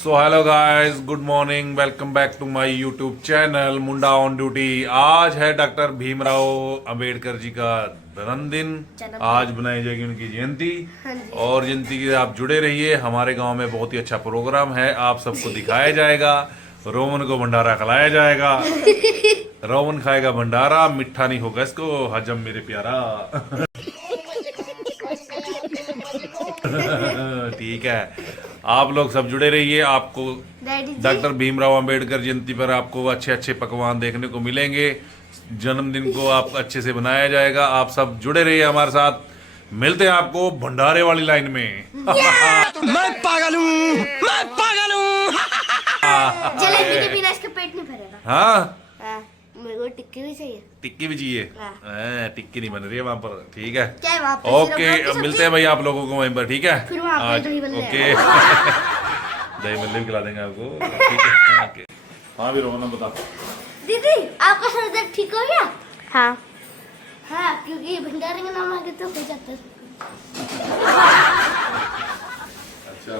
So hello guys, good morning, welcome back to my YouTube channel Munda on duty. आज है doctor Bhimrao Ambedkar ji का जन्मदिन। आज बनाई जाएगी उनकी जयंती और जयंती के आप जुड़े रहिए। हमारे गांव में बहुत ही अच्छा प्रोग्राम है, आप सबको दिखाया जाएगा। रोमन को भंडारा खिलाया जाएगा। रोमन खाएगा भंडारा, मिठा नहीं होगा इसको हजम मेरे प्यारा। ठीक है, आप लोग सब जुड़े रहिए। आपको डॉक्टर भीमराव अंबेडकर जयंती पर आपको अच्छे अच्छे पकवान देखने को मिलेंगे। जन्मदिन को आप अच्छे से बनाया जाएगा। आप सब जुड़े रहिए हमारे साथ। मिलते हैं आपको भंडारे वाली लाइन में। मैं पागल हूँ, मैं पागल हूँ। जलेबी के बिना इसका पेट नहीं भरेगा। हाँ, मेरे को टिक्की भी चाहिए। टिक्की भी चाहिए। टिक्की नहीं बन रही है वहाँ पर, ठीक है। क्या है वहाँ पे? ओके, मिलते हैं भाई आप लोगों को वहीं पर, ठीक है। फिर वहाँ पे आज दही बल्ले ओके। दही बल्ले भी खिला देंगे आपको, ठीक है। ओके। हाँ भी रोहन बता। दीदी आपका सर दर्द ठीक हो गया? हाँ हाँ, क्योंकि भंडारे का नाम आगे तो हो जाता है। अच्छा,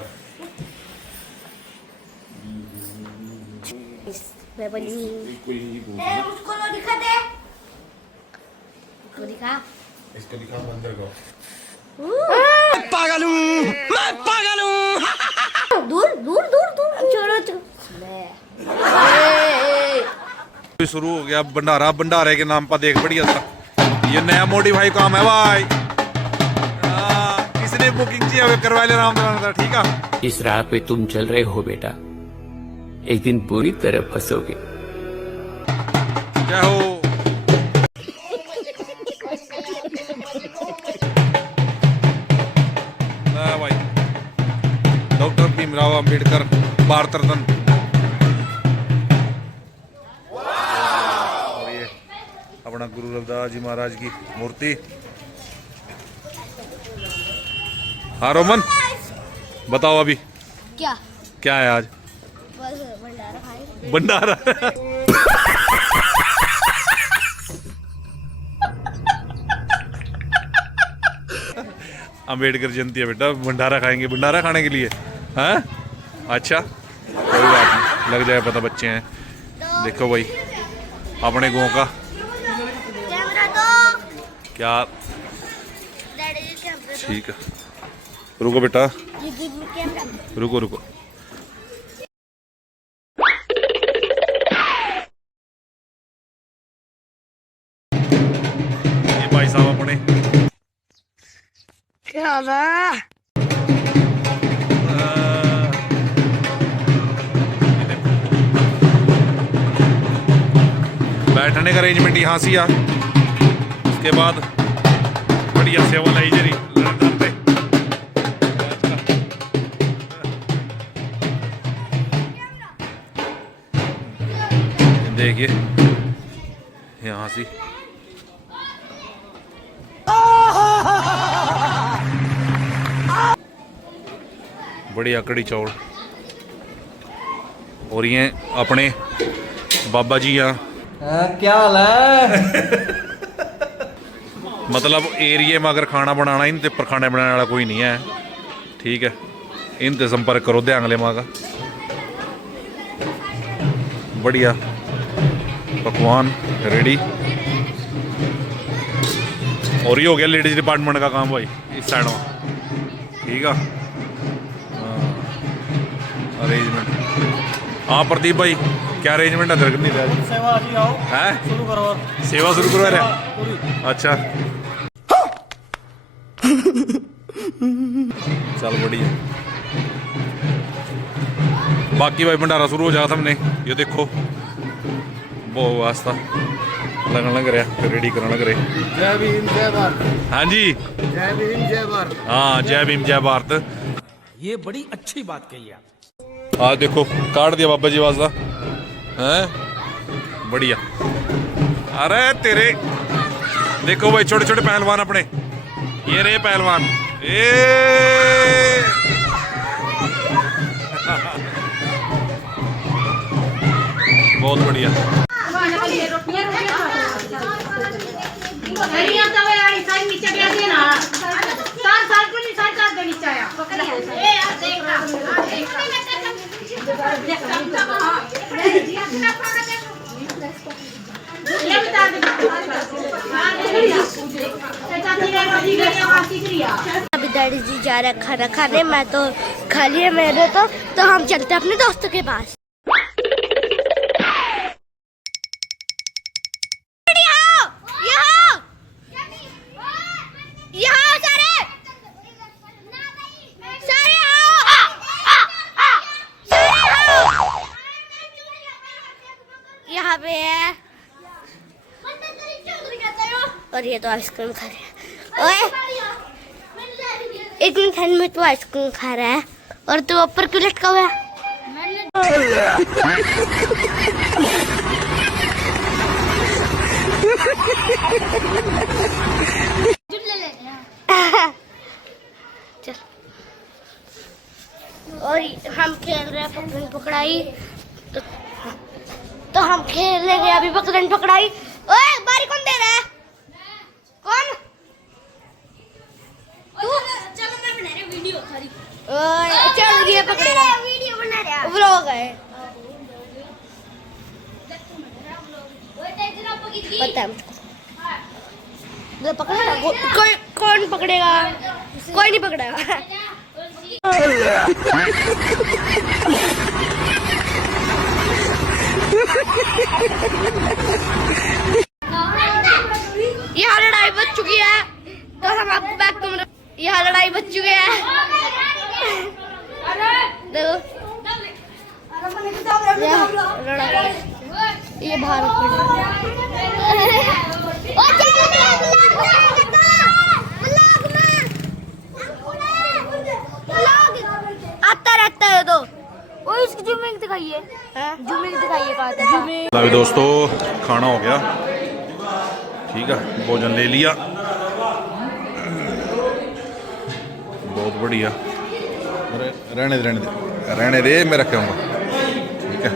मैं बनी उसको लो, दिखा दे। उसको दिखा, इसको दिखा मंदिर को। मैं पागल हूँ, मैं पागल हूँ। दूर दूर दूर दूर छोड़ो शुरू हो गया भंडारा। भंडारे के नाम पर देख बढ़िया था, ये नया मॉडिफाई काम है भाई। किसने बुकिंग की करवा ले राम था, ठीक है। इस राह पे तुम चल रहे हो बेटा, एक दिन बुरी तरह फंसोगे। जय हो। भाई डॉक्टर भीमराव अंबेडकर भारत रत्न। और ये अपना गुरु रविदास जी महाराज की मूर्ति। हाँ रोमन, बताओ अभी क्या क्या है आज? बस भंडारा खाएगा। भंडारा। अंबेडकर जयंती है बेटा, भंडारा खाएंगे। भंडारा खाने के लिए, हाँ अच्छा, कोई बात नहीं, लग जाए पता, बच्चे हैं। देखो भाई अपने गाँव का कैमरा दो। क्या, डैडी जी कैमरा दो। ठीक है, रुको बेटा, ये गिव मी कैमरा। रुको रुको। ये भाई साहब अपने क्या है? बैठने का अरेंजमेंट यहाँ से यार। उसके बाद बढ़िया सेवा लाई जरी देखिए यहाँ से बढ़िया कड़ी चौड़। और ये अपने बाबा जी यहाँ क्या हाल है? मतलब एरिया में अगर खाना बनाना, इन पर खाना बनाने वाला कोई नहीं है, ठीक है। इन ते संपर्क करो ध्यांगले माँ का। बढ़िया पकवान रेडी। और ये हो गया लेडीज डिपार्टमेंट का काम भाई, इस साइड में, ठीक है। अरेंजमेंट, हाँ प्रदीप भाई, क्या अरेंजमेंट है? दरक नहीं रहा सेवा जी, आओ है, शुरू करो। सेवा शुरू करवा रहे। अच्छा चल बढ़िया। बाकी भाई भंडारा शुरू हो जाता हमने, ये देखो वो वास्ता लगन लग रहा, रेडी करना लग रहे। जय भीम जय भारत। हाँ जी, जय भीम जय भारत। हाँ जय भीम जय भारत। ये बड़ी अच्छी बात कही आप। हाँ देखो काट दिया बाबा जी वास्ता, हैं बढ़िया। अरे तेरे देखो भाई छोटे छोटे पहलवान अपने, ये रहे पहलवान। बहुत बढ़िया। अभी डैडी जी जा रहे हैं खाना खाने, मैं तो खा लिया मेरे तो हम चलते हैं अपने दोस्तों के पास। यहाँ पे है और ये तो आइसक्रीम खा रहे हैं। ओए एक मिनट हैंड में तो आइसक्रीम खा रहा है और तू ऊपर क्यों लटका हुआ है? चल और हम खेल रहे हैं पकड़न पकड़ाई, तो हम खेल लेंगे अभी पकड़न पकड़ाई। ओए बारी कौन दे रहा है? कौन? तू? चलो मैं बना रही वीडियो खाली। ओए चल ये पकड़ेगा। वीडियो बना रहा है। व्लॉग है। पता है मुझको। जो पकड़ेगा कोई कौन पकड़ेगा? कोई नहीं पकड़ेगा। यहाँ लड़ाई बच चुकी है तो हम आपको बैक कैमरा, यहाँ लड़ाई बच चुकी है। देखो ये भारत आता रहता है तो वो इसकी जूमिंग दिखाइए, जूमिंग दिखाइए कहाँ था। अभी दोस्तों खाना हो गया, ठीक है, भोजन ले लिया, बहुत बढ़िया। रहने दे मैं रखूँगा, ठीक है,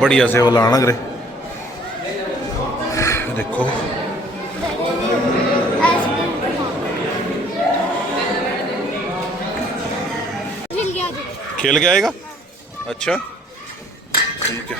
बढ़िया से वो लाना करे। देखो खेल के आएगा। अच्छा ठीक है।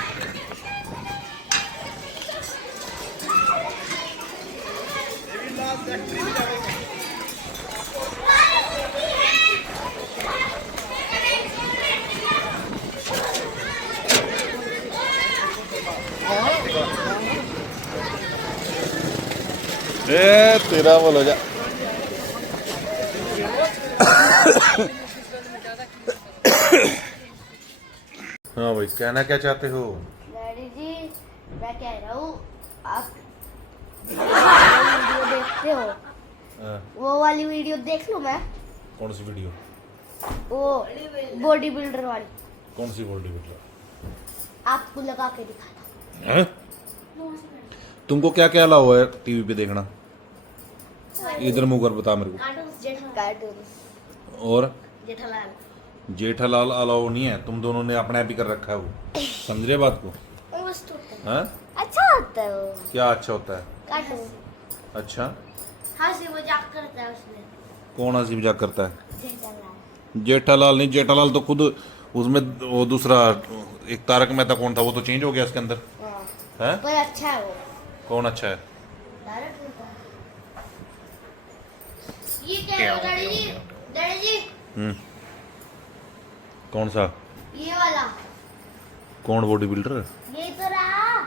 ए तेरा बोल हो जा। हाँ भाई, कहना क्या चाहते हो? डैडी जी मैं कह रहा हूँ आप वीडियो देखते हो, वो वाली वीडियो देख लूँ मैं? कौन सी वीडियो? वो बॉडी बिल्डर वाली। कौन सी बॉडी बिल्डर? आपको लगा के दिखाता। हैं? तुमको क्या क्या अलाउ है टीवी पे देखना? इधर मुंह कर बता मेरे को। कार्टून और जेठालाल। जेठालाल अलाउ नहीं है, तुम दोनों ने अपने आप ही कर रखा है वो, समझ रहे बात को? वो मस्त होता है। हैं? अच्छा होता है वो क्या अच्छा होता है? कार्टून। अच्छा, हंसी मजाक करता है उसमें कौन हंसी मजाक करता है? जेठालाल। जेठालाल नहीं, जेठालाल तो खुद उसमें वो दूसरा एक तारक मेहता कौन था, वो तो चेंज हो गया इसके अंदर है। पर अच्छा है वो। कौन अच्छा है? तारक मेहता। ये क्या है डैडी जी? डैडी जी कौन सा? ये वाला। कौन बॉडी बिल्डर? ये तो रहा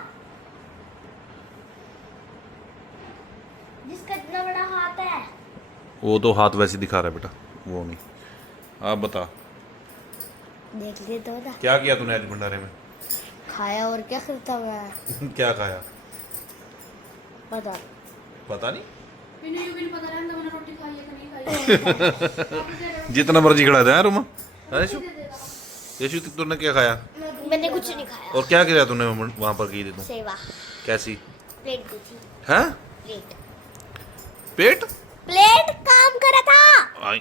जिसका इतना बड़ा हाथ है। वो तो हाथ वैसे दिखा रहा है बेटा, वो नहीं। आप बता देख लिए तो ना। क्या किया तूने आज भंडारे में? खाया और क्या करता मैं? क्या खाया? पता पता नहीं। जितना मर्जी खड़ा था रुमा। यशु यशु तूने क्या खाया? मैंने कुछ नहीं खाया। और क्या किया तूने वहां पर की थी तू? सेवा। कैसी? प्लेट दी थी। हैं? प्लेट। पेट? प्लेट काम करा था। आई।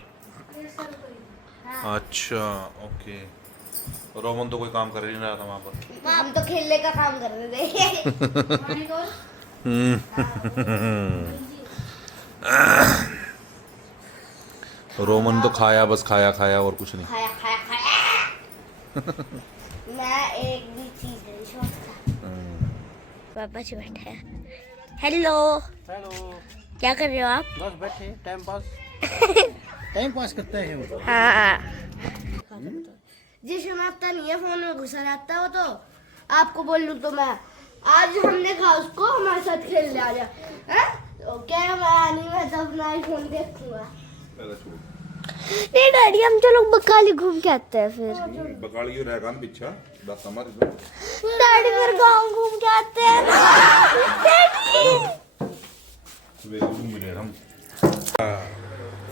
अच्छा ओके। रोमन तो कोई काम कर ही नहीं रहा था वहां पर। हम तो खेलने का काम कर रहे थे। रोमन तो खाया, बस खाया खाया और कुछ नहीं। खाया खाया खाया। पापा जी बैठे हैं। हेलो, हेलो, क्या कर रहे हो आप? बस बैठे टाइम पास करते हैं। हाँ, जिस समय आता नहीं है फोन में घुसा रहता है वो। तो आपको बोल लूं तो मैं आज हमने कहा उसको हमारे साथ खेलने आ जा। क्या मैं नहीं, मैं तो अपना आईफोन देखूंगा। नहीं डैडी, हम चलो बकाली घूम के आते हैं फिर। बकालियो रहेगा ना पीछा दस समझ डैडी फिर गाँव घूम के आते हैं ना। डैडी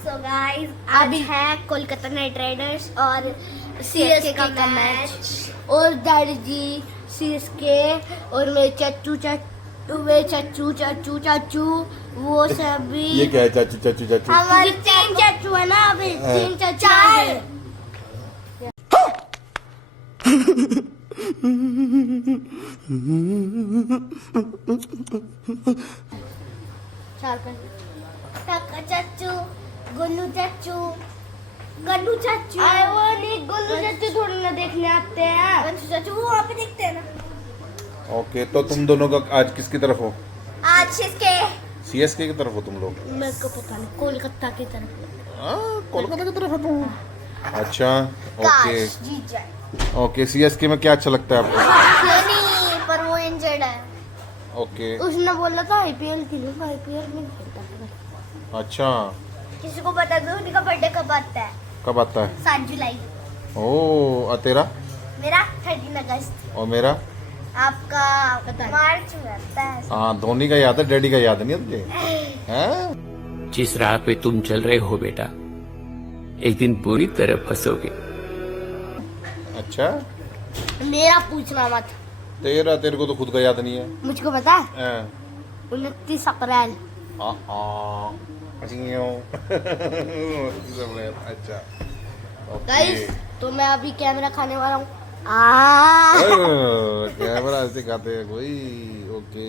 सो गाइस, अभी है कोलकाता नाइट राइडर्स और सीएसके का मैच। और डैडी जी सीएसके और मेरे चाचू वो सभी। ये क्या है चाचू चाचू चाचू? हमारे 3 चाचू है ना, अभी 3 चाचू हैं। काका चाचू, गुल्लू चाचू, गन्नू चाचू। अरे वो नहीं, गुल्लू चाचू थोड़ी ना देखने आते हैं। गन्नू चाचू वो वहाँ पे देखते हैं ना। ओके, तो तुम दोनों का आज किसकी तरफ हो? आज सीएसके। सीएसके की तरफ हो तुम लोग? मेरे को पता नहीं, कोलकाता की तरफ। कोलकाता की तरफ हो तुम? अच्छा, ओके काश जीत जाए। ओके। सीएसके में क्या अच्छा लगता है आपको? नहीं, पर वो इंजर्ड है। ओके, उसने बोला था आईपीएल खेलूंगा, आईपीएल नहीं खेलता। अच्छा। किसी को पता भी उनका बर्थडे कब आता है? कब आता है? 7 जुलाई। ओ, तेरा? मेरा 13 अगस्त। और मेरा? आपका मार्च में आता है। हाँ, धोनी का याद है, डैडी का याद नहीं है तुझे? हैं? जिस राह पे तुम चल रहे हो बेटा, एक दिन बुरी तरह फंसोगे। अच्छा, मेरा पूछना मत, तेरे को तो खुद का याद नहीं है। मुझको पता है। हैं? 29 अप्रैल। अच्छा, गाइस, तो मैं अभी कैमरा खाने वाला हूँ। कैमरा ऐसे खाते हैं कोई? ओके,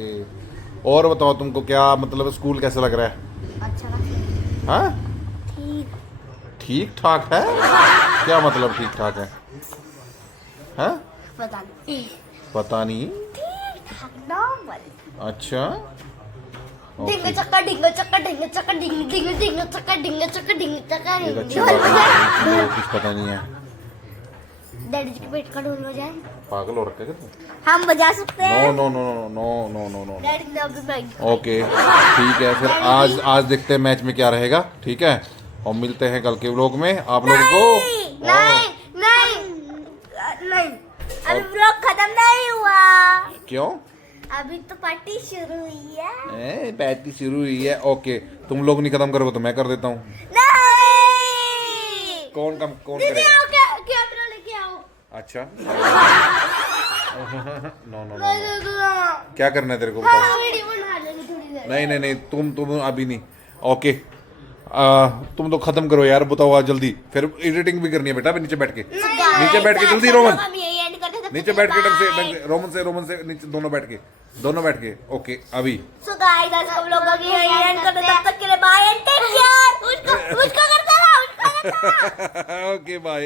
और बताओ तुमको क्या मतलब स्कूल कैसा लग रहा है? अच्छा लगता हाँ, है। ठीक। ठीक ठाक है? क्या मतलब ठीक ठाक है? हाँ, पता नहीं। पता नहीं। नॉर्मल। अच्छा, डिंग चक्का डिंग चक्का डिंग चक्का डिंग डिंग डिंग चक्का डिंग चक्का डिंग चक्का एक डिंग। अच्छी बात है, मुझे कुछ पता नहीं है। डैडी जी के पेट का ढोल हो जाए, पागल हो रखा है क्या तू? हम बजा सकते हैं। No no no no no no no. Daddy ने अभी मैं ओके, ठीक है फिर आज देखते हैं मैच में क्या रहेगा, ठीक है? और मिलते हैं कल के व्लॉग में आप लोगों को। नहीं नहीं नहीं, अभी व्लॉग खत्म नहीं हुआ। क्यों? अभी तो पार्टी शुरू हुई है। बैटरी शुरू हुई है। ओके, तुम लोग नहीं खत्म करोगे तो मैं कर देता हूँ। नहीं, कौन दीदी करेगा? आओ, कैमरा लेके आओ। अच्छा। नो नो नो, नहीं दीदी, क्या करना है तेरे को? हाँ बताओ। वीडियो बना लेंगे थोड़ी देर। नहीं, तुम अभी नहीं। ओके, तुम तो खत्म करो यार, बताओ आज जल्दी, फिर एडिटिंग भी करनी है बेटा। अभी नीचे बैठ के जल्दी रोमन, हम यही एंड करते थे। नीचे बैठ के ढंग से रोमन से नीचे दोनों बैठ के। ओके, अभी सो गाइस, आज हम लोग अभी यही एंड करते हैं। तब तक के लिए बाय एंड टेक केयर। उसका करता रहा। Okay, bye.